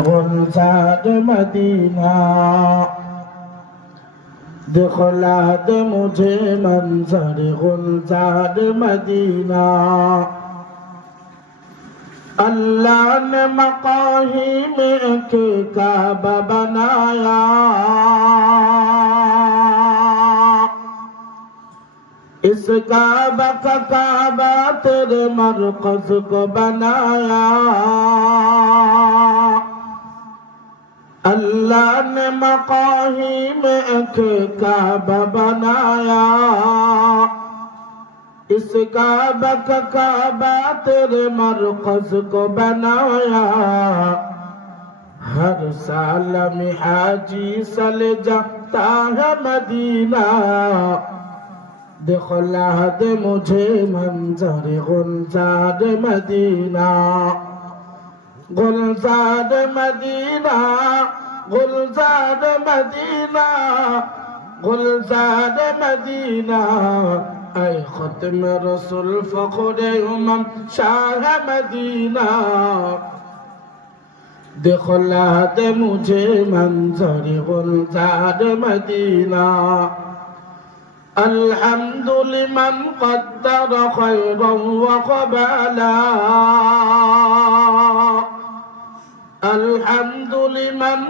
गुलजार Medina दिखला दे मुझे मंजर गुलजार मदीना। अल्लाह ने मकाही में के काबा बनाया, इस काबा का काबा तेरे मरकज को बनाया। अल्लाह ने मकाही में एक काबा बनाया, इस काबा का काबा तेरे मरकज को बनाया। हर साल में हाजी चले जाता है मदीना, दिखला दे मुझे मंजर गुलजार मदीना। गुलजार मदीना गुलजार मदीना गुलजार मदीना, ऐ खत्म रसूल फख्रे उमम शाह मदीना। दिखला दे मुझे मंजर गुलजार मदीना। الحمد لمن قدر خيرا وقبلا، الحمد لمن